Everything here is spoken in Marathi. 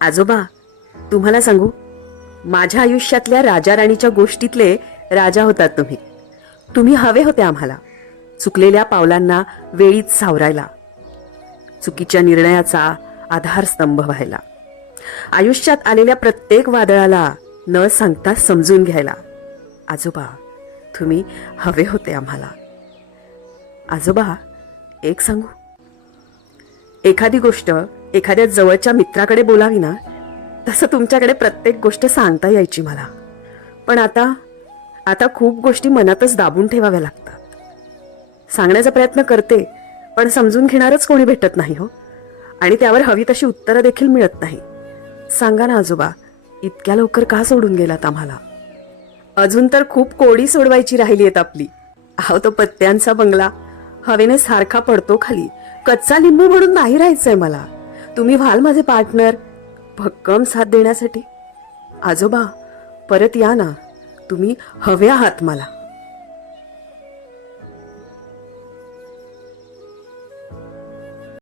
आजोबा तुम्हाला सांगू माझ्या आयुष्यातल्या राजा राणीच्या गोष्टीतले राजा होतात तुम्ही. तुम्ही हवे होते आम्हाला चुकलेल्या पावलांना वेळीच सावरायला चुकीच्या निर्णयाचा आधारस्तंभ व्हायला आयुष्यात आलेल्या प्रत्येक वादळाला न सांगता समजून घ्यायला. आजोबा तुम्ही हवे होते आम्हाला. आजोबा एक सांगू. एखादी गोष्ट एखाद्या जवळच्या मित्राकडे बोलावी ना तसं तुमच्याकडे प्रत्येक गोष्ट सांगता यायची मला. पण आता आता खूप गोष्टी मनातच दाबून ठेवाव्या लागतात. सांगण्याचा प्रयत्न करते पण समजून घेणारच कोणी भेटत नाही हो. आणि त्यावर हवी तशी उत्तरं देखील मिळत नाही. सांगा ना आजोबा इतक्या लवकर का सोडून गेलात आम्हाला? अजून तर खूप कोडी सोडवायची राहिली आहेत आपली. अहो तो पत्त्यांचा बंगला हवेने सारखा पडतो खाली. कच्चा लिंबू म्हणून नाही राहायचंय मला. तुम्ही व्हाल माझे पार्टनर. भक्कम साथ देण्यासाठी. आजोबा परत या ना. तुम्ही हवे आहात मला.